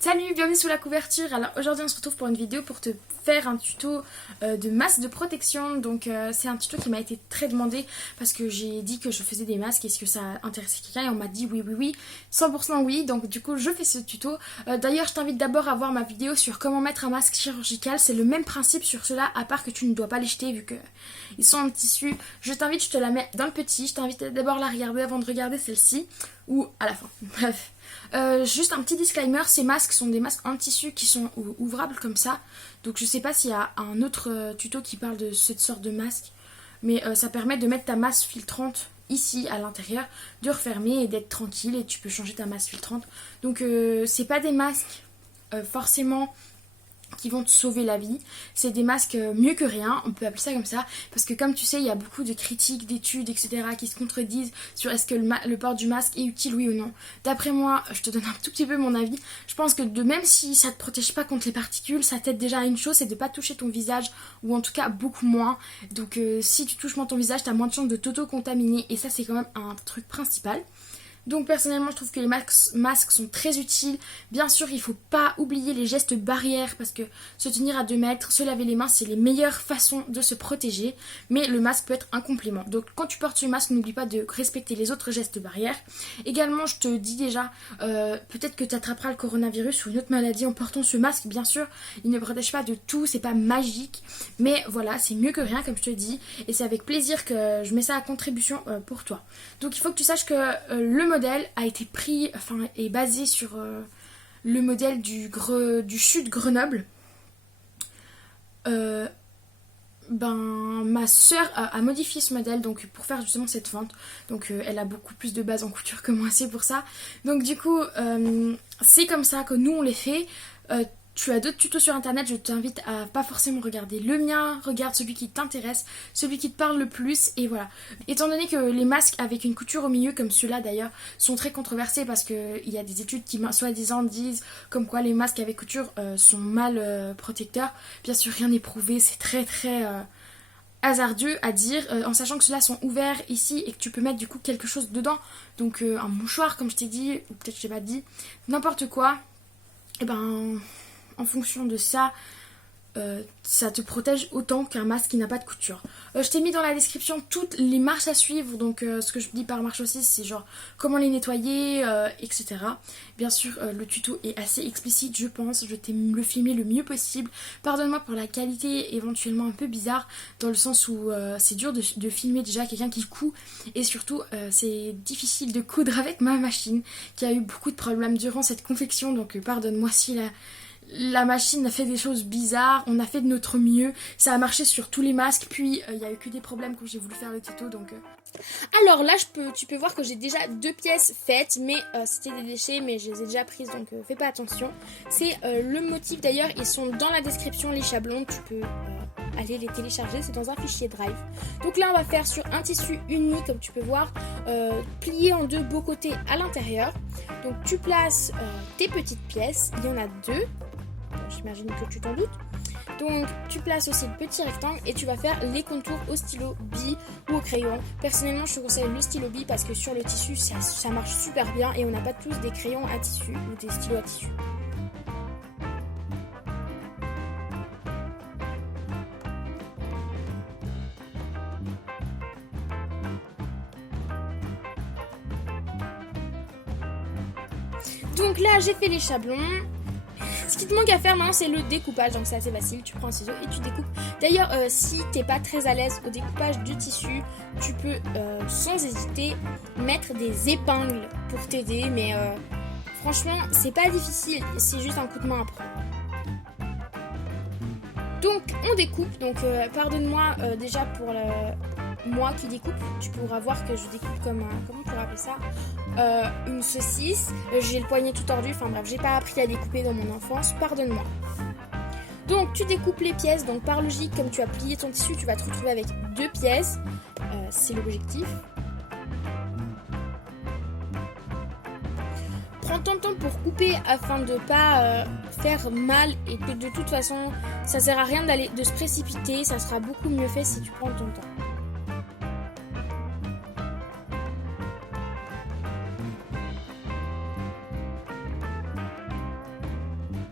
Salut, bienvenue sous la couverture. Alors aujourd'hui on se retrouve pour une vidéo pour te faire un tuto de masque de protection. Donc c'est un tuto qui m'a été très demandé parce que j'ai dit que je faisais des masques. Est-ce que ça intéressait quelqu'un? Et on m'a dit oui, 100% oui. Donc du coup je fais ce tuto. D'ailleurs je t'invite d'abord à voir ma vidéo sur comment mettre un masque chirurgical. C'est le même principe sur cela, à part que tu ne dois pas les jeter vu que ils sont en tissu. Je t'invite, je te la mets dans le petit. Je t'invite d'abord à la regarder avant de regarder celle-ci ou à la fin. Bref. Juste un petit disclaimer, ces masques sont des masques en tissu qui sont ouvrables comme ça. Donc je sais pas s'il y a un autre tuto qui parle de cette sorte de masque. Mais ça permet de mettre ta masse filtrante ici à l'intérieur, de refermer et d'être tranquille. Et tu peux changer ta masse filtrante. Donc c'est pas des masques forcément qui vont te sauver la vie. C'est des masques mieux que rien, on peut appeler ça comme ça, parce que comme tu sais, il y a beaucoup de critiques, d'études, etc. qui se contredisent sur est-ce que le port du masque est utile, oui ou non. D'après moi, je te donne un tout petit peu mon avis, je pense que même si ça te protège pas contre les particules, ça t'aide déjà à une chose, c'est de pas toucher ton visage, ou en tout cas beaucoup moins. Donc si tu touches moins ton visage, t'as moins de chances de t'auto-contaminer, et ça c'est quand même un truc principal. Donc personnellement je trouve que les masques sont très utiles. Bien sûr il ne faut pas oublier les gestes barrières parce que se tenir à 2 mètres, se laver les mains c'est les meilleures façons de se protéger. Mais le masque peut être un complément. Donc quand tu portes ce masque n'oublie pas de respecter les autres gestes barrières. Également je te dis déjà peut-être que tu attraperas le coronavirus ou une autre maladie en portant ce masque. Bien sûr il ne protège pas de tout, c'est pas magique. Mais voilà c'est mieux que rien comme je te dis. Et c'est avec plaisir que je mets ça à contribution pour toi. Donc il faut que tu saches que le modèle a été pris, enfin est basé sur le modèle du CHU de Grenoble. Ma soeur a modifié ce modèle donc pour faire justement cette fente. Donc elle a beaucoup plus de base en couture que moi, c'est pour ça. Donc du coup c'est comme ça que nous on les fait. Tu as d'autres tutos sur internet, je t'invite à pas forcément regarder le mien, regarde celui qui t'intéresse, celui qui te parle le plus, et voilà. Étant donné que les masques avec une couture au milieu, comme ceux-là d'ailleurs, sont très controversés parce qu'il y a des études qui soi-disant disent comme quoi les masques avec couture sont mal protecteurs. Bien sûr rien n'est prouvé, c'est très hasardeux à dire, en sachant que ceux-là sont ouverts ici et que tu peux mettre du coup quelque chose dedans. Donc un mouchoir comme je t'ai dit, ou peut-être je t'ai pas dit, n'importe quoi, et en fonction de ça, ça te protège autant qu'un masque qui n'a pas de couture. Je t'ai mis dans la description toutes les marches à suivre, donc ce que je dis par marche aussi, c'est genre comment les nettoyer, etc. Bien sûr, le tuto est assez explicite, je pense, je t'ai le filmé le mieux possible. Pardonne-moi pour la qualité éventuellement un peu bizarre, dans le sens où c'est dur de filmer déjà quelqu'un qui coud, et surtout c'est difficile de coudre avec ma machine, qui a eu beaucoup de problèmes durant cette confection, donc pardonne-moi si la machine a fait des choses bizarres, on a fait de notre mieux, ça a marché sur tous les masques, puis il y a eu que des problèmes quand j'ai voulu faire le tuto, donc... Alors là, tu peux voir que j'ai déjà 2 pièces faites, mais c'était des déchets, mais je les ai déjà prises, donc fais pas attention. C'est le motif d'ailleurs, ils sont dans la description, les chablons, tu peux aller les télécharger, c'est dans un fichier Drive. Donc là, on va faire sur un tissu uni, comme tu peux voir, plié en 2 beaux côtés à l'intérieur. Donc tu places tes petites pièces, il y en a 2. J'imagine que tu t'en doutes. Donc tu places aussi le petit rectangle et tu vas faire les contours au stylo bille ou au crayon. Personnellement je te conseille le stylo bille parce que sur le tissu ça marche super bien et on n'a pas tous des crayons à tissu ou des stylos à tissu. Donc là j'ai fait les chablons. Ce qui te manque à faire maintenant c'est le découpage, donc c'est assez facile, tu prends un ciseau et tu découpes. D'ailleurs si t'es pas très à l'aise au découpage du tissu, tu peux sans hésiter mettre des épingles pour t'aider, mais franchement c'est pas difficile, c'est juste un coup de main à prendre. Donc on découpe, donc pardonne-moi déjà pour moi qui découpe, tu pourras voir que je découpe comme comment on pourrait appeler ça, une saucisse. J'ai le poignet tout tordu, enfin bref, j'ai pas appris à découper dans mon enfance, pardonne-moi. Donc tu découpes les pièces, donc par logique, comme tu as plié ton tissu, tu vas te retrouver avec 2 pièces, c'est l'objectif. Prends ton temps pour couper afin de pas faire mal et que de toute façon ça sert à rien de se précipiter, ça sera beaucoup mieux fait si tu prends ton temps.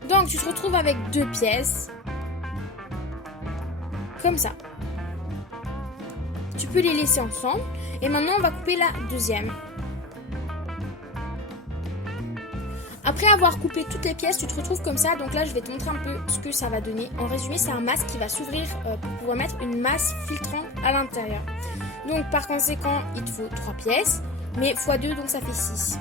Donc tu te retrouves avec 2 pièces, comme ça. Tu peux les laisser ensemble. Et maintenant on va couper la deuxième. Après avoir coupé toutes les pièces, tu te retrouves comme ça. Donc là, je vais te montrer un peu ce que ça va donner. En résumé, c'est un masque qui va s'ouvrir pour pouvoir mettre une masse filtrante à l'intérieur. Donc par conséquent, il te faut 3 pièces, mais x2, donc ça fait 6.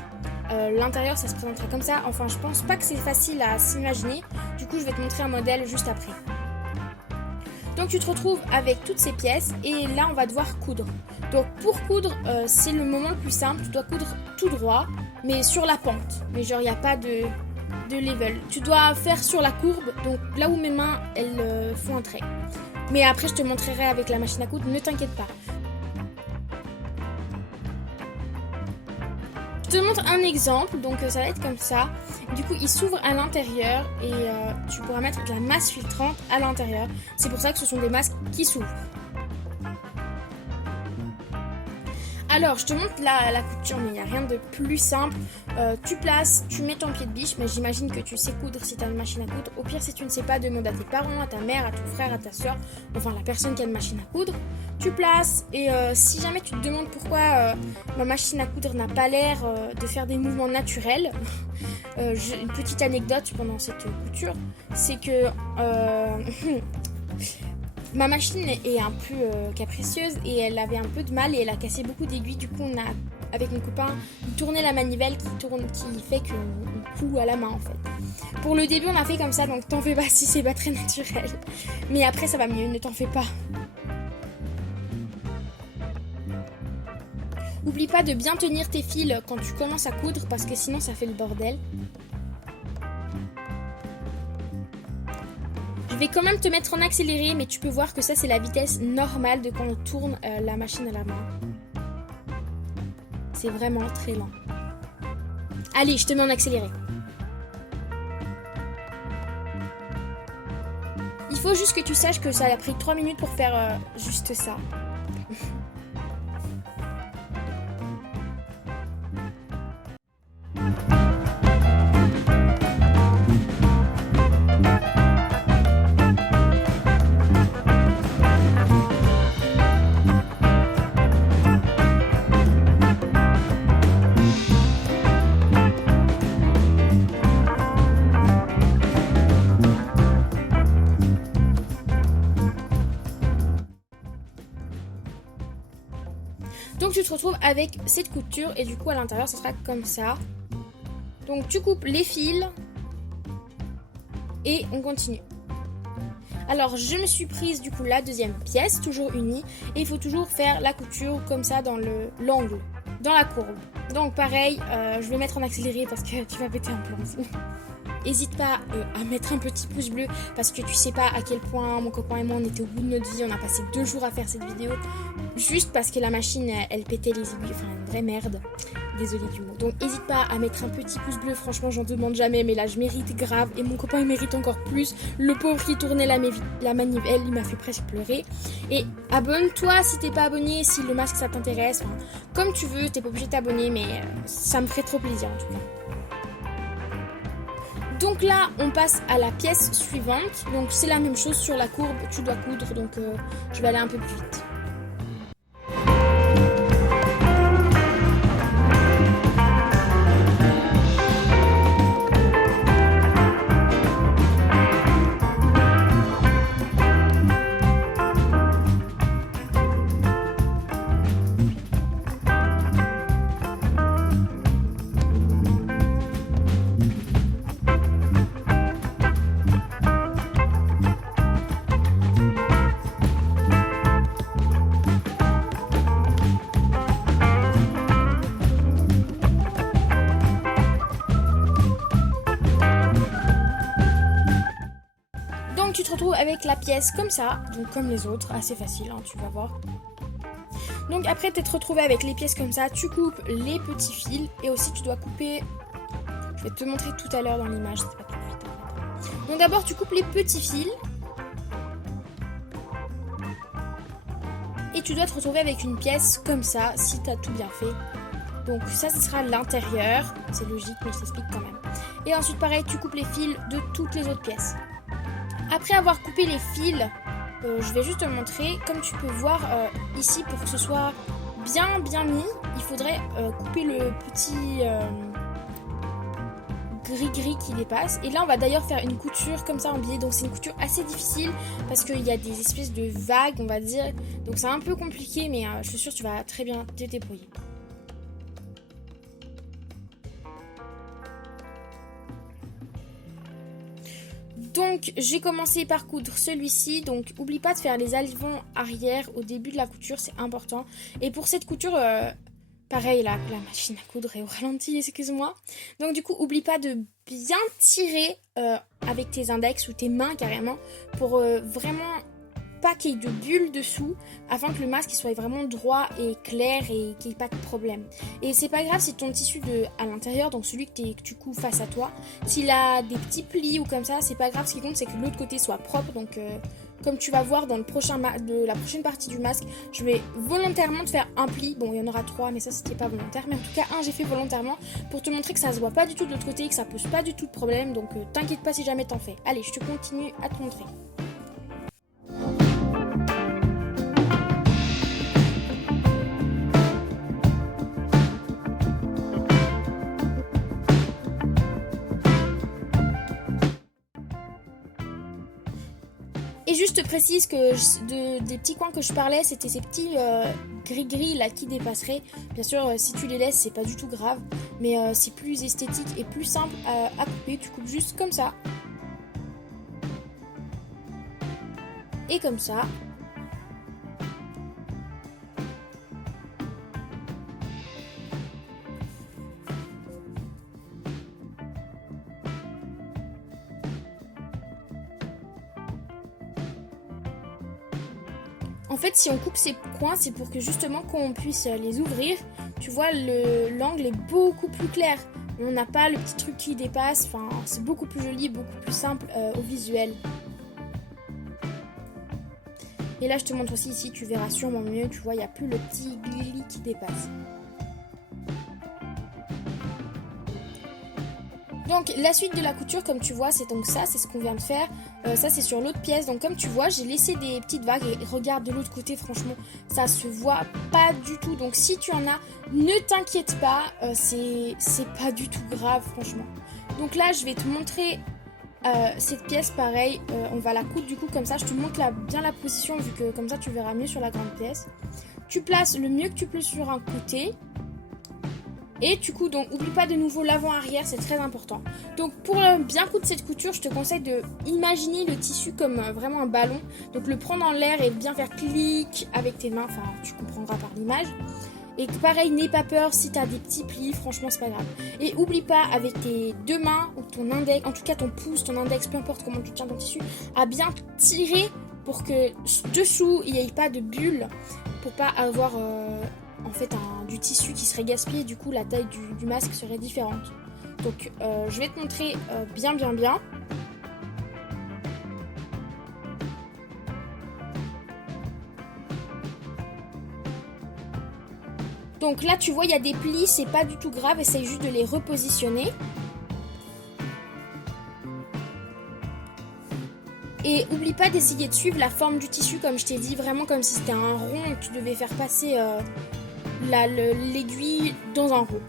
L'intérieur, ça se présentera comme ça. Enfin, je pense pas que c'est facile à s'imaginer. Du coup, je vais te montrer un modèle juste après. Donc tu te retrouves avec toutes ces pièces et là, on va devoir coudre. Donc pour coudre, c'est le moment le plus simple. Tu dois coudre tout droit, mais sur la pente. Mais genre, il n'y a pas de level. Tu dois faire sur la courbe, donc là où mes mains, elles font un trait. Mais après, je te montrerai avec la machine à coudre, ne t'inquiète pas. Je te montre un exemple, donc ça va être comme ça. Du coup, il s'ouvre à l'intérieur et tu pourras mettre de la masse filtrante à l'intérieur. C'est pour ça que ce sont des masques qui s'ouvrent. Alors, je te montre la couture, mais il n'y a rien de plus simple. Tu places, tu mets ton pied de biche, mais j'imagine que tu sais coudre si tu as une machine à coudre. Au pire, si tu ne sais pas, demande à tes parents, à ta mère, à ton frère, à ta soeur, enfin la personne qui a une machine à coudre. Tu places et si jamais tu te demandes pourquoi ma machine à coudre n'a pas l'air de faire des mouvements naturels, une petite anecdote pendant cette couture, c'est que ma machine est un peu capricieuse et elle avait un peu de mal et elle a cassé beaucoup d'aiguilles. Du coup, on a, avec mon copain, tourné la manivelle qui fait qu'on coud à la main en fait. Pour le début, on a fait comme ça, donc t'en fais pas si c'est pas très naturel. Mais après, ça va mieux, ne t'en fais pas. N'oublie pas de bien tenir tes fils quand tu commences à coudre parce que sinon ça fait le bordel. Je vais quand même te mettre en accéléré, mais tu peux voir que ça c'est la vitesse normale de quand on tourne la machine à la main. C'est vraiment très lent. Allez, je te mets en accéléré. Il faut juste que tu saches que ça a pris 3 minutes pour faire juste ça. Donc tu te retrouves avec cette couture et du coup à l'intérieur ça sera comme ça. Donc tu coupes les fils et on continue. Alors je me suis prise du coup la deuxième pièce, toujours unie, et il faut toujours faire la couture comme ça dans l'angle, dans la courbe. Donc pareil, je vais mettre en accéléré parce que tu vas péter un plomb. N'hésite pas à mettre un petit pouce bleu parce que tu sais pas à quel point mon copain et moi on était au bout de notre vie. On a passé 2 jours à faire cette vidéo juste parce que la machine elle pétait les aiguilles, enfin une vraie merde. Désolée du mot. Donc n'hésite pas à mettre un petit pouce bleu, franchement j'en demande jamais mais là je mérite grave et mon copain il mérite encore plus. Le pauvre qui tournait la manivelle, il m'a fait presque pleurer. Et abonne-toi si t'es pas abonné, si le masque ça t'intéresse, enfin, comme tu veux, t'es pas obligé de t'abonner mais ça me ferait trop plaisir en tout cas. Donc là, on passe à la pièce suivante. Donc c'est la même chose sur la courbe, tu dois coudre, donc je vais aller un peu plus vite. Tu te retrouves avec la pièce comme ça, donc comme les autres, assez facile, hein, tu vas voir. Donc après t'être retrouvé avec les pièces comme ça, tu coupes les petits fils et aussi tu dois couper, je vais te montrer tout à l'heure dans l'image, c'est pas tout de suite. Donc d'abord tu coupes les petits fils et tu dois te retrouver avec une pièce comme ça si t'as tout bien fait. Donc ça ce sera l'intérieur, c'est logique mais je t'explique quand même. Et ensuite pareil, tu coupes les fils de toutes les autres pièces. Après avoir coupé les fils, je vais juste te montrer. Comme tu peux voir ici, pour que ce soit bien mis, il faudrait couper le petit gris qui dépasse. Et là on va d'ailleurs faire une couture comme ça en biais, donc c'est une couture assez difficile parce qu'il y a des espèces de vagues, on va dire, donc c'est un peu compliqué, mais je suis sûre que tu vas très bien te débrouiller. Donc j'ai commencé par coudre celui-ci, donc oublie pas de faire les allivants arrière au début de la couture, c'est important. Et pour cette couture, pareil là, la machine à coudre est au ralenti, excuse-moi. Donc du coup, oublie pas de bien tirer avec tes index ou tes mains carrément pour vraiment pas qu'il y ait de bulles dessous afin que le masque soit vraiment droit et clair et qu'il n'y ait pas de problème. Et c'est pas grave si ton tissu à l'intérieur, donc celui que tu couds face à toi, s'il a des petits plis ou comme ça, c'est pas grave, ce qui compte c'est que l'autre côté soit propre. Donc comme tu vas voir dans la prochaine partie du masque, je vais volontairement te faire un pli. Bon, il y en aura 3, mais ça c'était pas volontaire. Mais en tout cas, un j'ai fait volontairement pour te montrer que ça se voit pas du tout de l'autre côté et que ça pose pas du tout de problème. Donc t'inquiète pas si jamais t'en fais. Allez, je te continue à te montrer. Et juste précise que des petits coins que je parlais, c'était ces petits gris là qui dépasseraient. Bien sûr, si tu les laisses, c'est pas du tout grave, mais c'est plus esthétique et plus simple à couper. Tu coupes juste comme ça. Et comme ça. En fait, si on coupe ces coins, c'est pour que justement quand on puisse les ouvrir, tu vois, l'angle est beaucoup plus clair. On n'a pas le petit truc qui dépasse, enfin, c'est beaucoup plus joli, beaucoup plus simple au visuel. Et là, je te montre aussi ici, tu verras sûrement mieux, tu vois, il n'y a plus le petit glis qui dépasse. Donc la suite de la couture, comme tu vois, c'est donc ça, c'est ce qu'on vient de faire. Ça c'est sur l'autre pièce, donc comme tu vois, j'ai laissé des petites vagues et regarde de l'autre côté, franchement, ça se voit pas du tout. Donc si tu en as, ne t'inquiète pas, c'est pas du tout grave, franchement. Donc là, je vais te montrer cette pièce, pareil, on va la coudre du coup comme ça. Je te montre bien la position, vu que comme ça tu verras mieux sur la grande pièce. Tu places le mieux que tu peux sur un côté. Et tu couds, donc oublie pas de nouveau l'avant-arrière, c'est très important. Donc pour bien coudre cette couture, je te conseille de imaginer le tissu comme vraiment un ballon. Donc le prendre en l'air et bien faire clic avec tes mains, enfin tu comprendras par l'image. Et pareil, n'aie pas peur si tu as des petits plis, franchement c'est pas grave. Et oublie pas avec tes deux mains ou ton index, en tout cas ton pouce, ton index, peu importe comment tu tiens ton tissu, à bien tirer pour que dessous il n'y ait pas de bulles, pour pas avoir en fait du tissu qui serait gaspillé, du coup la taille du masque serait différente. Donc je vais te montrer bien. Donc là tu vois il y a des plis, c'est pas du tout grave, essaye juste de les repositionner. Et oublie pas d'essayer de suivre la forme du tissu comme je t'ai dit, vraiment comme si c'était un rond et que tu devais faire passer l'aiguille dans un rond.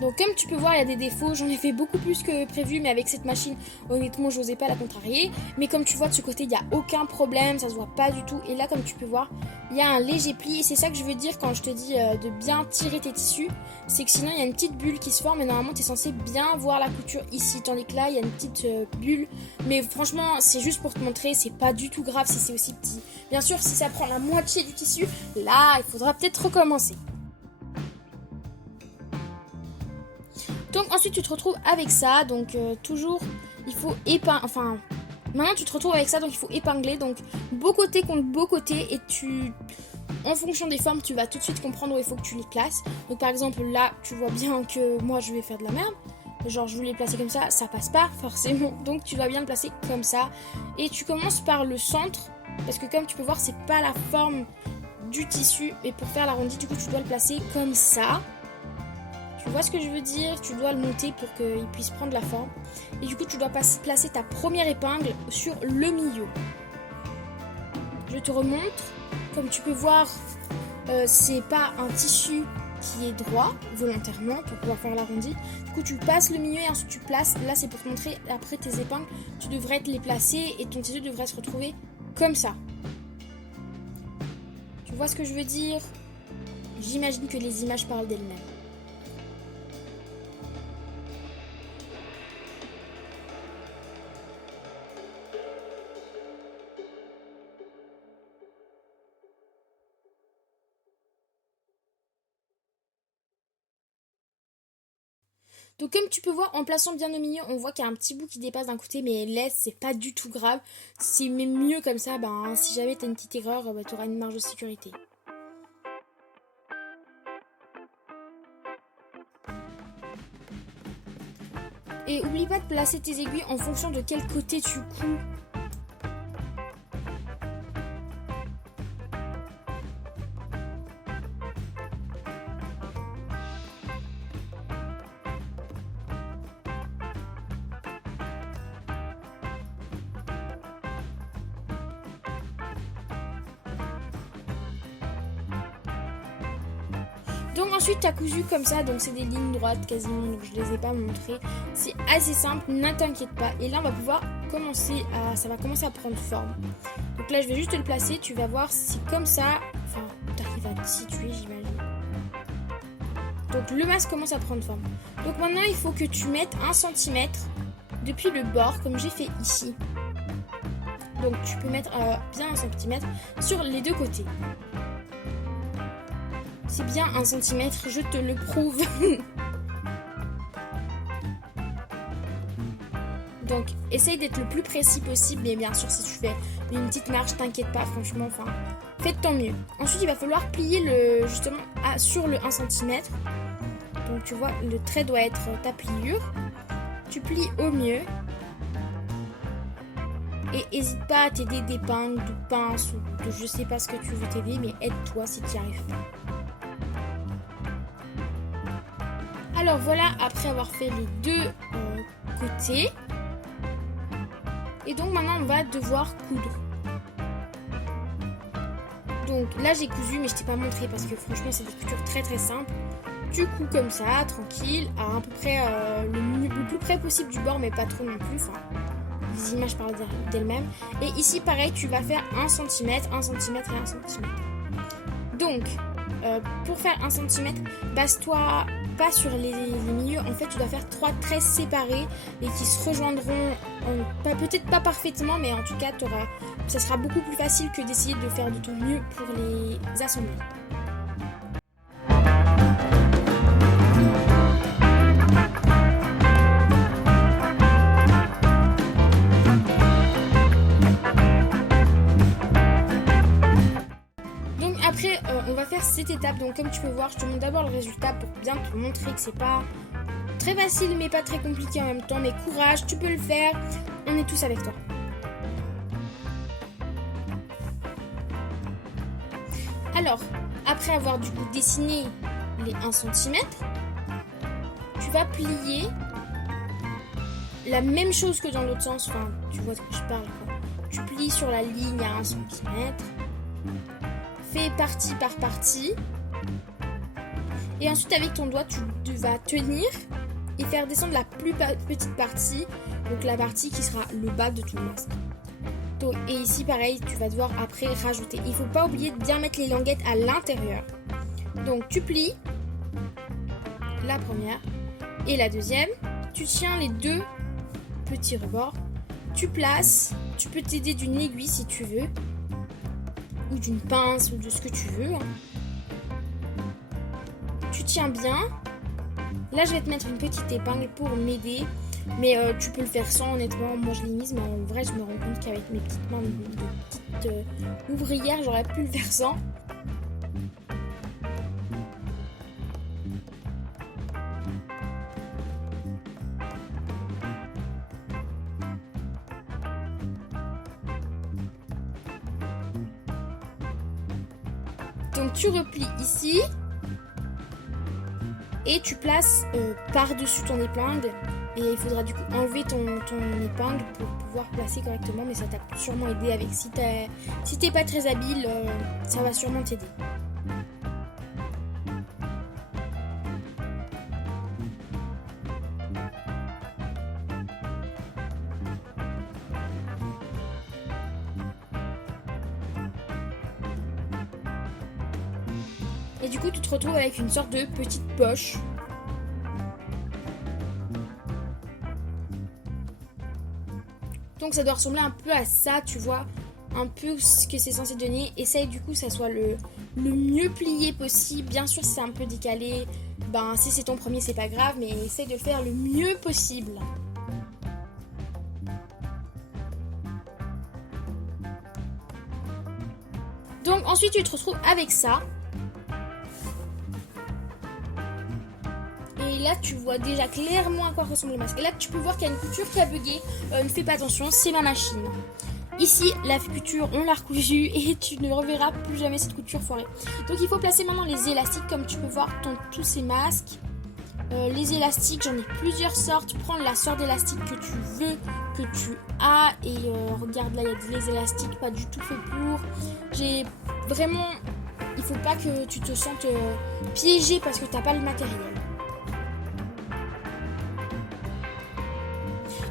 Donc comme tu peux voir, il y a des défauts, j'en ai fait beaucoup plus que prévu, mais avec cette machine, honnêtement, j'osais pas la contrarier. Mais comme tu vois, de ce côté, il n'y a aucun problème, ça se voit pas du tout. Et là, comme tu peux voir, il y a un léger pli, et c'est ça que je veux dire quand je te dis de bien tirer tes tissus. C'est que sinon, il y a une petite bulle qui se forme, et normalement, tu es censé bien voir la couture ici. Tandis que là, il y a une petite bulle. Mais franchement, c'est juste pour te montrer, c'est pas du tout grave si c'est aussi petit. Bien sûr, si ça prend la moitié du tissu, là, il faudra peut-être recommencer. Donc ensuite tu te retrouves avec ça, donc toujours il faut maintenant tu te retrouves avec ça, donc il faut épingler, donc beau côté contre beau côté, et tu en fonction des formes, tu vas tout de suite comprendre où il faut que tu les places. Donc par exemple là, tu vois bien que moi je vais faire de la merde. Genre je voulais le placer comme ça passe pas forcément. Donc tu vas bien le placer comme ça. Et tu commences par le centre, parce que comme tu peux voir, c'est pas la forme du tissu. Et pour faire l'arrondi, du coup tu dois le placer comme ça. Tu vois ce que je veux dire? Tu dois le monter pour qu'il puisse prendre la forme. Et du coup tu dois placer ta première épingle sur le milieu. Je te remontre. Comme tu peux voir, c'est pas un tissu qui est droit volontairement pour pouvoir faire l'arrondi. Du coup tu passes le milieu et ensuite tu places. Là c'est pour te montrer après tes épingles. Tu devrais te les placer et ton tissu devrait se retrouver comme ça. Tu vois ce que je veux dire? J'imagine que les images parlent d'elles-mêmes. Donc comme tu peux voir, en plaçant bien au milieu, on voit qu'il y a un petit bout qui dépasse d'un côté, mais laisse, c'est pas du tout grave. C'est même mieux comme ça, si jamais t'as une petite erreur, t'auras une marge de sécurité. Et oublie pas de placer tes aiguilles en fonction de quel côté tu couds. Donc ensuite tu as cousu comme ça, donc c'est des lignes droites quasiment, donc je les ai pas montrées. C'est assez simple, ne t'inquiète pas. Et là on va pouvoir ça va commencer à prendre forme. Donc là je vais juste te le placer, tu vas voir si comme ça, enfin t'arrives à te situer j'imagine. Donc le masque commence à prendre forme. Donc maintenant il faut que tu mettes 1 cm depuis le bord comme j'ai fait ici. Donc tu peux mettre bien 1 cm sur les deux côtés. C'est bien 1 cm, je te le prouve. Donc, essaye d'être le plus précis possible. Mais bien sûr, si tu fais une petite marche, t'inquiète pas, franchement, fais de ton mieux. Ensuite, il va falloir plier justement sur le 1 cm. Donc, tu vois, le trait doit être ta pliure. Tu plies au mieux. Et n'hésite pas à t'aider d'épingles, de pinces ou de je sais pas ce que tu veux t'aider, mais aide-toi si tu n'y arrives pas. Alors voilà, après avoir fait les deux côtés. Et donc maintenant on va devoir coudre. Donc là j'ai cousu mais je t'ai pas montré parce que franchement c'est des coutures très très simples. Tu couds comme ça, tranquille, à peu près le plus près possible du bord mais pas trop non plus. Enfin, les images parlent d'elles-mêmes. Et ici pareil tu vas faire 1 cm, 1 cm et 1 cm. Donc pour faire 1 cm, base-toi pas sur les milieux. En fait tu dois faire 3 traits séparés et qui se rejoindront peut-être pas parfaitement mais en tout cas ça sera beaucoup plus facile que d'essayer de faire de ton mieux pour les assembler. Après, on va faire cette étape. Donc, comme tu peux voir, je te montre d'abord le résultat pour bien te montrer que c'est pas très facile, mais pas très compliqué en même temps. Mais courage, tu peux le faire. On est tous avec toi. Alors, après avoir du coup dessiné les 1 cm, tu vas plier la même chose que dans l'autre sens. Enfin, tu vois de quoi je parle, quoi. Tu plies sur la ligne à 1 cm. Fais partie par partie. Et ensuite, avec ton doigt, tu vas tenir et faire descendre la plus petite partie. Donc, la partie qui sera le bas de ton masque. Donc, et ici, pareil, tu vas devoir après rajouter. Il ne faut pas oublier de bien mettre les languettes à l'intérieur. Donc, tu plies la première et la deuxième. Tu tiens les deux petits rebords. Tu places. Tu peux t'aider d'une aiguille si tu veux. Ou d'une pince ou de ce que tu veux. Tu tiens bien. Là je vais te mettre une petite épingle pour m'aider. Mais tu peux le faire sans, honnêtement. Moi je l'ai mise, mais en vrai je me rends compte qu'avec mes petites mains de petite ouvrière, j'aurais pu le faire sans. Donc tu replies ici et tu places par-dessus ton épingle. Et il faudra du coup enlever ton épingle pour pouvoir placer correctement. Mais ça t'a sûrement aidé avec. Si t'es pas très habile, ça va sûrement t'aider. Et du coup, tu te retrouves avec une sorte de petite poche. Donc ça doit ressembler un peu à ça, tu vois, un peu ce que c'est censé donner. Essaye du coup que ça soit le mieux plié possible. Bien sûr, si c'est un peu décalé, ben si c'est ton premier, c'est pas grave, mais essaye de le faire le mieux possible. Donc ensuite, tu te retrouves avec ça. Et là, tu vois déjà clairement à quoi ressemble le masque. Et là, tu peux voir qu'il y a une couture qui a bugué. Ne fais pas attention, c'est ma machine. Ici, la couture, on l'a recousue et tu ne reverras plus jamais cette couture foirée. Donc, il faut placer maintenant les élastiques. Comme tu peux voir, tous ces masques. Les élastiques, j'en ai plusieurs sortes. Prends la sorte d'élastique que tu veux, que tu as. Et regarde, là, il y a des élastiques pas du tout faits pour. J'ai vraiment... Il faut pas que tu te sentes piégé parce que tu n'as pas le matériel.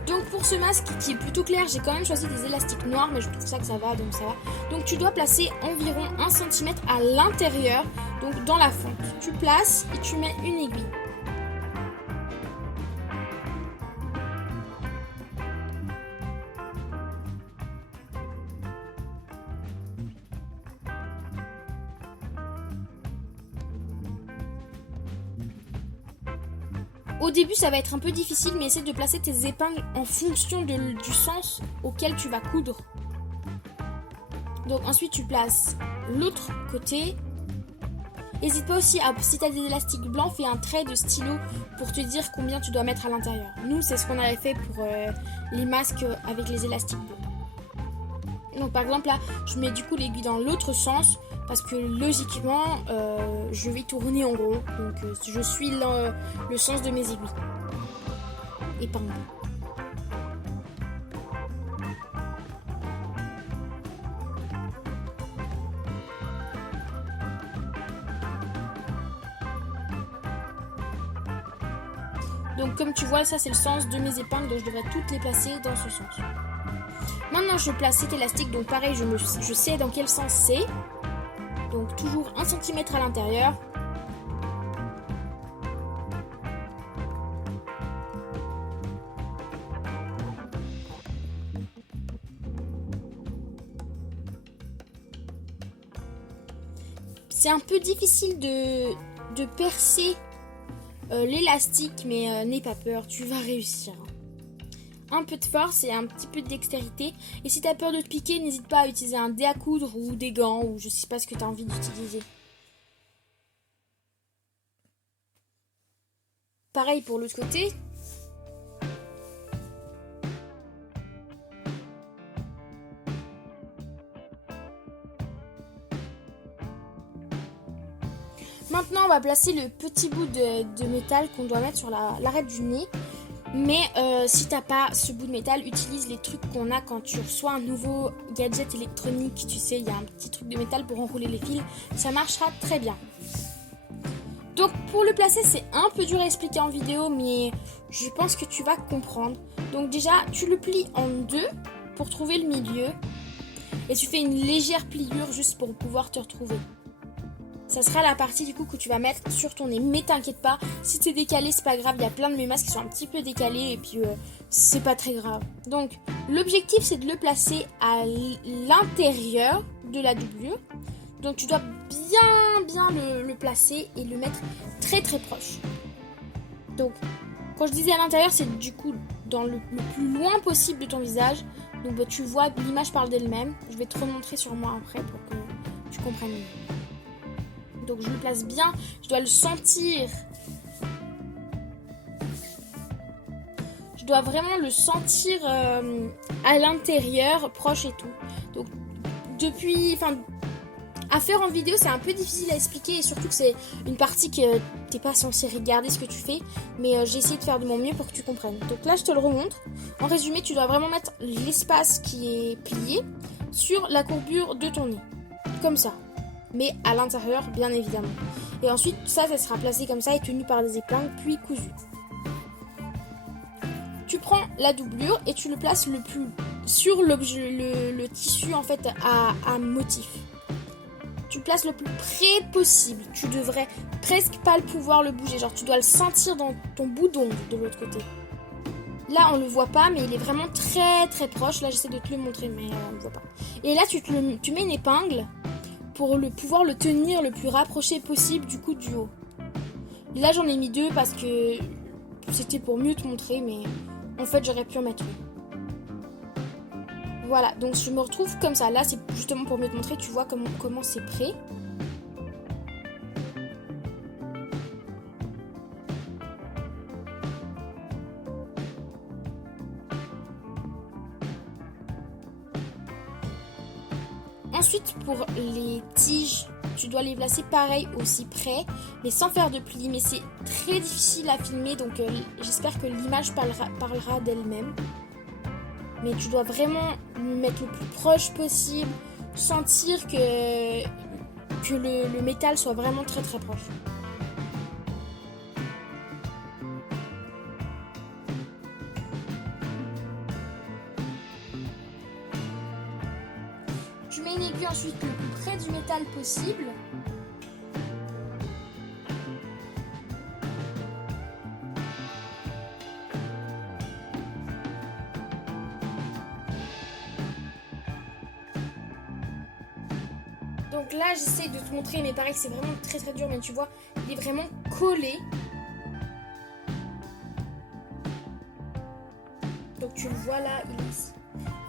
Donc pour ce masque qui est plutôt clair, j'ai quand même choisi des élastiques noirs, mais je trouve ça que ça va, donc ça va. Donc tu dois placer environ 1 cm à l'intérieur, donc dans la fente. Tu places et tu mets une aiguille. Au début, ça va être un peu difficile, mais essaie de placer tes épingles en fonction du sens auquel tu vas coudre. Donc ensuite, tu places l'autre côté. N'hésite pas aussi, si tu as des élastiques blancs, fais un trait de stylo pour te dire combien tu dois mettre à l'intérieur. Nous, c'est ce qu'on avait fait pour les masques avec les élastiques blancs. Donc par exemple, là, je mets du coup l'aiguille dans l'autre sens. Parce que logiquement, je vais tourner en rond. Donc je suis le sens de mes aiguilles. Épingle. Donc comme tu vois, ça c'est le sens de mes épingles. Donc je devrais toutes les placer dans ce sens. Maintenant je place cet élastique. Donc pareil, je sais dans quel sens c'est. Donc toujours 1 cm à l'intérieur. C'est un peu difficile de percer l'élastique, mais n'aie pas peur, tu vas réussir. Un peu de force et un petit peu de dextérité. Et si tu as peur de te piquer, n'hésite pas à utiliser un dé à coudre ou des gants ou je sais pas ce que tu as envie d'utiliser. Pareil pour l'autre côté. Maintenant, on va placer le petit bout de métal qu'on doit mettre sur l'arête du nez. Mais si t'as pas ce bout de métal, utilise les trucs qu'on a quand tu reçois un nouveau gadget électronique. Tu sais, il y a un petit truc de métal pour enrouler les fils. Ça marchera très bien. Donc pour le placer, c'est un peu dur à expliquer en vidéo, mais je pense que tu vas comprendre. Donc déjà, tu le plies en deux pour trouver le milieu. Et tu fais une légère pliure juste pour pouvoir te retrouver. Ça sera la partie du coup que tu vas mettre sur ton nez. Mais t'inquiète pas, si t'es décalé, c'est pas grave. Il y a plein de mes masques qui sont un petit peu décalés et puis c'est pas très grave. Donc l'objectif c'est de le placer à l'intérieur de la doublure. Donc tu dois bien le placer et le mettre très très proche. Donc quand je disais à l'intérieur, c'est du coup dans le plus loin possible de ton visage. Donc bah, tu vois, l'image parle d'elle-même. Je vais te remontrer sur moi après pour que tu comprennes mieux. Donc je le place bien, je dois le sentir. Je dois vraiment le sentir à l'intérieur, proche et tout. Donc À faire en vidéo, c'est un peu difficile à expliquer et surtout que c'est une partie que t'es pas censé regarder ce que tu fais, mais j'ai essayé de faire de mon mieux pour que tu comprennes. Donc là, je te le remontre. En résumé, tu dois vraiment mettre l'espace qui est plié sur la courbure de ton nez, comme ça, mais à l'intérieur, bien évidemment. Et ensuite, ça sera placé comme ça et tenu par des épingles, puis cousu. Tu prends la doublure et tu le places le plus sur le tissu en fait à motif. Tu le places le plus près possible. Tu devrais presque pas le pouvoir le bouger. Genre tu dois le sentir dans ton bout d'ongle de l'autre côté. Là on le voit pas mais il est vraiment très très proche. Là j'essaie de te le montrer mais on le voit pas. Et là tu mets une épingle pour pouvoir le tenir le plus rapproché possible du coup du haut. Là j'en ai mis 2 parce que c'était pour mieux te montrer mais en fait j'aurais pu en mettre une. Voilà, donc je me retrouve comme ça. Là, c'est justement pour me te montrer, tu vois comment c'est prêt. Ensuite, pour les tiges, tu dois les placer pareil aussi près, mais sans faire de plis. Mais c'est très difficile à filmer, donc j'espère que l'image parlera d'elle-même. Mais tu dois vraiment le mettre le plus proche possible, sentir que le métal soit vraiment très très proche. Tu mets une aiguille ensuite le plus près du métal possible. Donc là j'essaie de te montrer mais pareil c'est vraiment très très dur mais tu vois il est vraiment collé. Donc tu le vois là il est ici.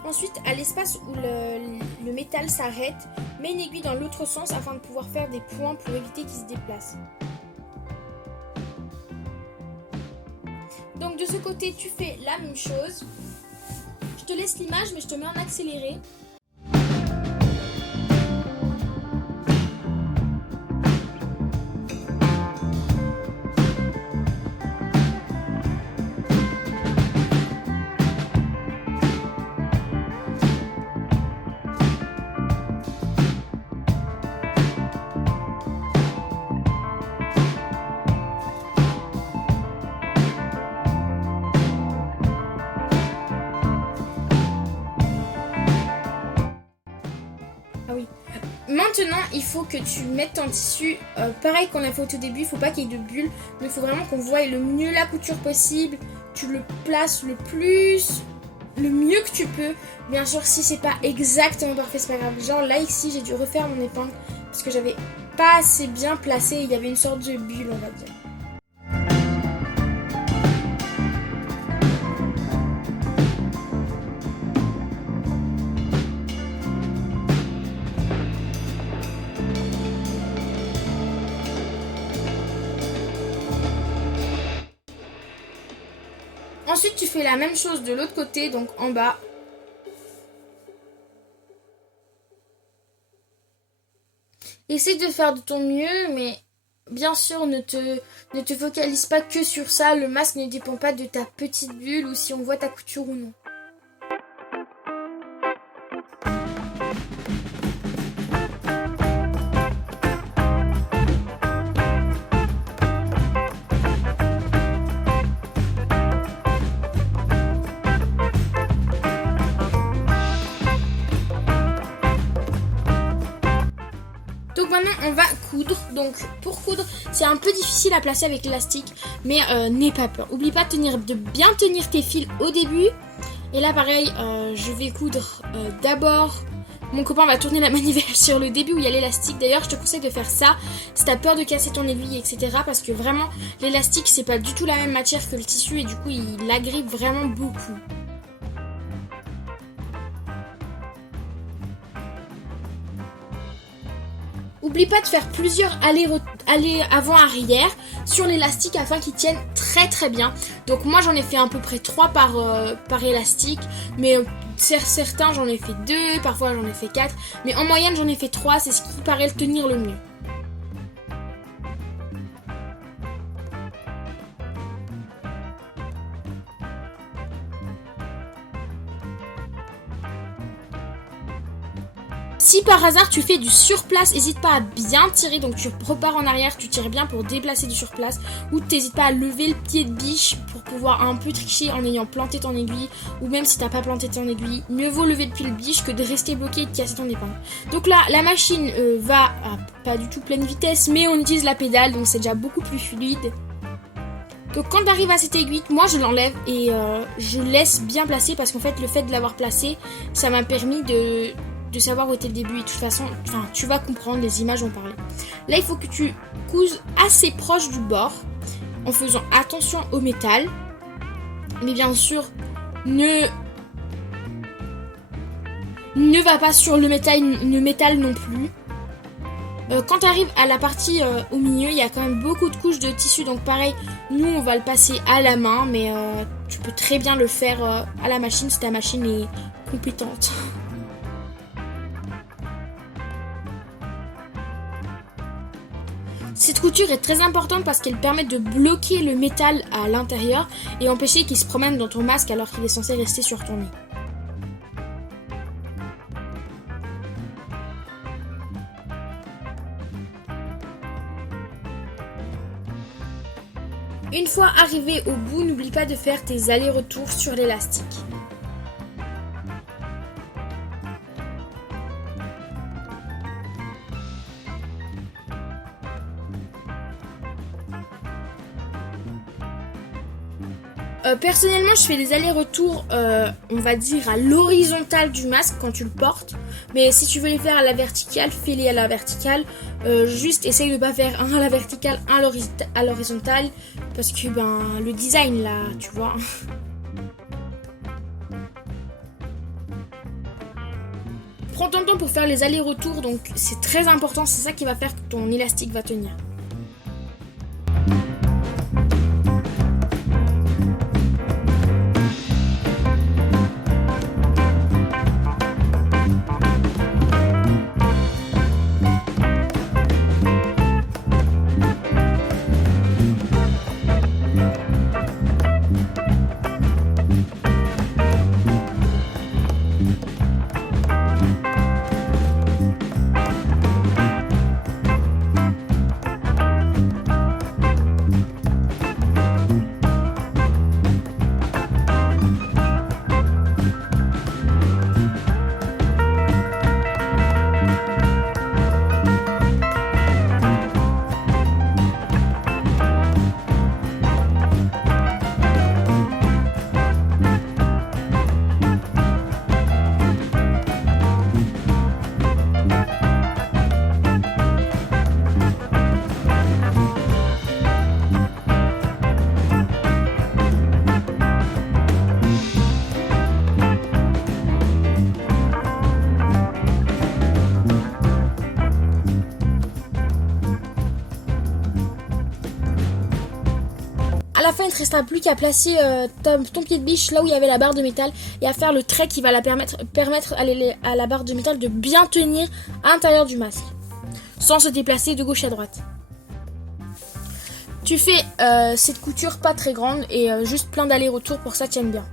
Ensuite à l'espace où le métal s'arrête, mets une aiguille dans l'autre sens afin de pouvoir faire des points pour éviter qu'il se déplace. Donc de ce côté tu fais la même chose. Je te laisse l'image mais je te mets en accéléré. Ah oui. Maintenant, il faut que tu mettes ton tissu pareil qu'on a fait au tout début. Il ne faut pas qu'il y ait de bulles, mais il faut vraiment qu'on voie le mieux la couture possible. Tu le places le mieux que tu peux. Bien sûr, si c'est pas exactement parfait, c'est pas grave. Genre là, ici, j'ai dû refaire mon épingle parce que j'avais pas assez bien placé. Il y avait une sorte de bulle, on va dire. Ensuite, tu fais la même chose de l'autre côté, donc en bas. Essaye de faire de ton mieux, mais bien sûr, ne te focalise pas que sur ça. Le masque ne dépend pas de ta petite bulle ou si on voit ta couture ou non. Donc maintenant on va coudre. Donc pour coudre c'est un peu difficile à placer avec l'élastique, mais n'aie pas peur. Oublie pas de bien tenir tes fils au début. Et là pareil je vais coudre d'abord. Mon copain va tourner la manivelle sur le début où il y a l'élastique. D'ailleurs je te conseille de faire ça si t'as peur de casser ton aiguille etc. Parce que vraiment l'élastique c'est pas du tout la même matière que le tissu et du coup il agrippe vraiment beaucoup. Oublie pas de faire plusieurs aller avant-arrière sur l'élastique afin qu'il tienne très bien. Donc moi j'en ai fait à peu près 3 par élastique, mais certains j'en ai fait 2, parfois j'en ai fait 4, mais en moyenne j'en ai fait 3, c'est ce qui paraît le tenir le mieux. Si par hasard tu fais du surplace, n'hésite pas à bien tirer, donc tu repars en arrière, tu tires bien pour déplacer du surplace, ou t'hésites pas à lever le pied de biche pour pouvoir un peu tricher en ayant planté ton aiguille, ou même si t'as pas planté ton aiguille, mieux vaut lever le pied de biche que de rester bloqué et de casser ton épingle. Donc là, la machine va à pas du tout pleine vitesse, mais on utilise la pédale, donc c'est déjà beaucoup plus fluide. Donc quand tu arrives à cette aiguille, moi je l'enlève et je laisse bien placer, parce qu'en fait le fait de l'avoir placé, ça m'a permis de savoir où était le début, et de toute façon, tu vas comprendre, les images vont parler. Là, il faut que tu couses assez proche du bord, en faisant attention au métal. Mais bien sûr, ne va pas sur le métal non plus. Quand tu arrives à la partie au milieu, il y a quand même beaucoup de couches de tissu, donc pareil, nous on va le passer à la main, mais tu peux très bien le faire à la machine si ta machine est compétente. Cette couture est très importante parce qu'elle permet de bloquer le métal à l'intérieur et empêcher qu'il se promène dans ton masque alors qu'il est censé rester sur ton nez. Une fois arrivé au bout, n'oublie pas de faire tes allers-retours sur l'élastique. Personnellement, je fais des allers-retours, on va dire à l'horizontale du masque quand tu le portes. Mais si tu veux les faire à la verticale, fais-les à la verticale. Juste essaye de pas faire un à la verticale, un à l'horizontale, parce que le design là, tu vois. Prends ton temps pour faire les allers-retours, donc c'est très important, c'est ça qui va faire que ton élastique va tenir. À la fin, il ne te restera plus qu'à placer ton pied de biche là où il y avait la barre de métal et à faire le trait qui va permettre à la barre de métal de bien tenir à l'intérieur du masque, sans se déplacer de gauche à droite. Tu fais cette couture pas très grande et juste plein d'allers-retours pour que ça tienne bien.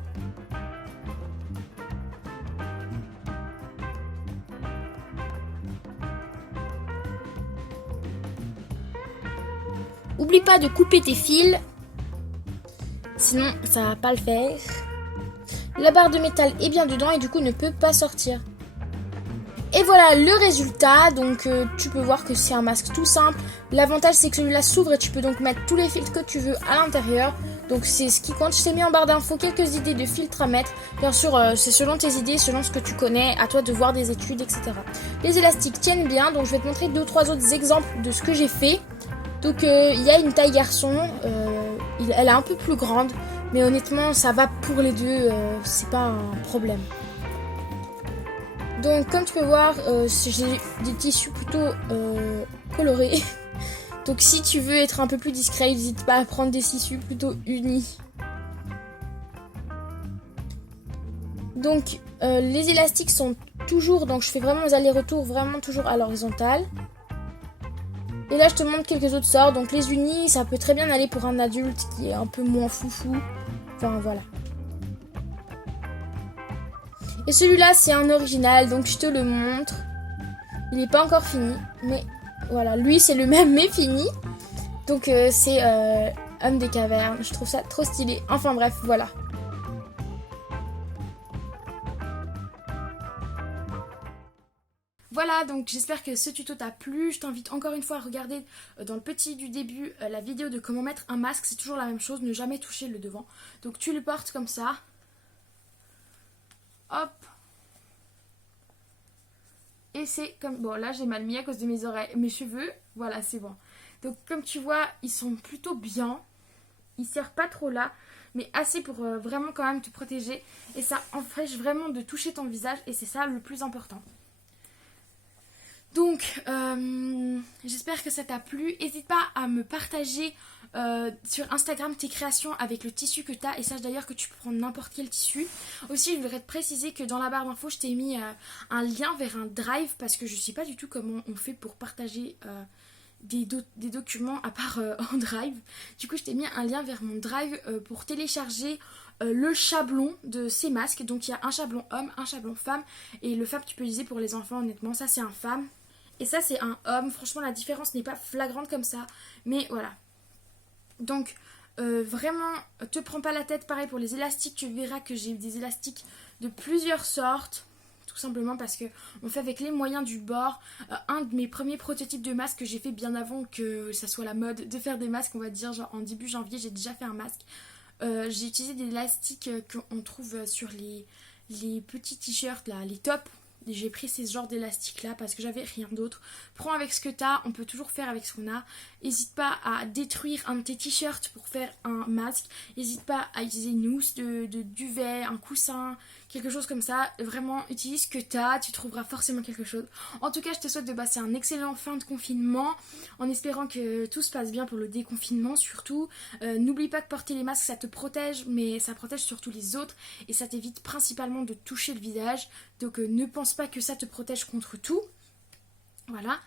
Oublie pas de couper tes fils, sinon ça va pas le faire. La barre de métal est bien dedans et du coup ne peut pas sortir. Et voilà le résultat, donc tu peux voir que c'est un masque tout simple. L'avantage c'est que celui-là s'ouvre et tu peux donc mettre tous les filtres que tu veux à l'intérieur. Donc c'est ce qui compte. Je t'ai mis en barre d'infos quelques idées de filtres à mettre. Bien sûr c'est selon tes idées, selon ce que tu connais, à toi de voir des études, etc. Les élastiques tiennent bien, donc je vais te montrer 2-3 autres exemples de ce que j'ai fait. Donc il y a une taille garçon, elle est un peu plus grande, mais honnêtement ça va pour les deux, c'est pas un problème. Donc comme tu peux voir, j'ai des tissus plutôt colorés. Donc si tu veux être un peu plus discret, n'hésite pas à prendre des tissus plutôt unis. Donc les élastiques sont toujours, donc je fais vraiment les allers-retours vraiment toujours à l'horizontale. Et là je te montre quelques autres sorts. Donc les unis, ça peut très bien aller pour un adulte qui est un peu moins foufou. Enfin voilà. Et celui-là c'est un original, donc je te le montre. Il n'est pas encore fini, mais voilà, lui c'est le même mais fini. Donc c'est Homme des cavernes, je trouve ça trop stylé. Enfin bref, voilà. Voilà, donc j'espère que ce tuto t'a plu. Je t'invite encore une fois à regarder dans le petit du début la vidéo de comment mettre un masque. C'est toujours la même chose, ne jamais toucher le devant. Donc tu le portes comme ça. Hop. Et c'est comme... Bon, là j'ai mal mis à cause de mes oreilles, mes cheveux. Voilà, c'est bon. Donc comme tu vois, ils sont plutôt bien. Ils serrent pas trop là, mais assez pour vraiment quand même te protéger. Et ça empêche vraiment de toucher ton visage et c'est ça le plus important. Donc, j'espère que ça t'a plu. N'hésite pas à me partager sur Instagram tes créations avec le tissu que tu as. Et sache d'ailleurs que tu peux prendre n'importe quel tissu. Aussi, je voudrais te préciser que dans la barre d'infos, je t'ai mis un lien vers un drive parce que je ne sais pas du tout comment on fait pour partager des documents à part en drive. Du coup, je t'ai mis un lien vers mon drive pour télécharger le chablon de ces masques. Donc, il y a un chablon homme, un chablon femme. Et le femme, tu peux utiliser pour les enfants, honnêtement. Ça, c'est un femme. Et ça, c'est un homme. Franchement, la différence n'est pas flagrante comme ça. Mais voilà. Donc, vraiment, te prends pas la tête. Pareil pour les élastiques. Tu verras que j'ai des élastiques de plusieurs sortes. Tout simplement parce que on fait avec les moyens du bord. Un de mes premiers prototypes de masques que j'ai fait bien avant que ça soit la mode de faire des masques, on va dire, genre en début janvier, j'ai déjà fait un masque. J'ai utilisé des élastiques qu'on trouve sur les petits t-shirts, là, les tops. J'ai pris ces genres d'élastiques là parce que j'avais rien d'autre. Prends avec ce que t'as, on peut toujours faire avec ce qu'on a. N'hésite pas à détruire un de tes t-shirts pour faire un masque. N'hésite pas à utiliser une housse de duvet, un coussin, quelque chose comme ça. Vraiment, utilise ce que t'as, tu trouveras forcément quelque chose. En tout cas, je te souhaite de passer un excellent fin de confinement en espérant que tout se passe bien pour le déconfinement surtout. N'oublie pas que porter les masques, ça te protège, mais ça protège surtout les autres et ça t'évite principalement de toucher le visage. Donc ne pense pas que ça te protège contre tout. Voilà.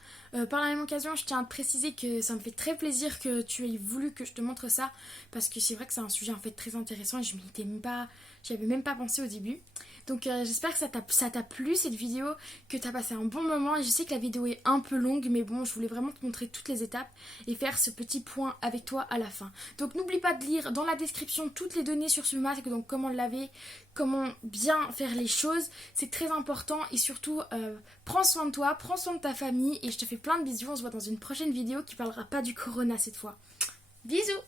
Par la même occasion, je tiens à te préciser que ça me fait très plaisir que tu aies voulu que je te montre ça parce que c'est vrai que c'est un sujet en fait très intéressant et j'y avais même pas pensé au début. Donc j'espère que ça t'a plu cette vidéo, que tu as passé un bon moment et je sais que la vidéo est un peu longue mais bon, je voulais vraiment te montrer toutes les étapes et faire ce petit point avec toi à la fin. Donc n'oublie pas de lire dans la description toutes les données sur ce masque, donc comment le laver, comment bien faire les choses, c'est très important et surtout prends soin de toi, prends soin de ta famille et je te fais plein de bisous, on se voit dans une prochaine vidéo qui parlera pas du corona cette fois. Bisous!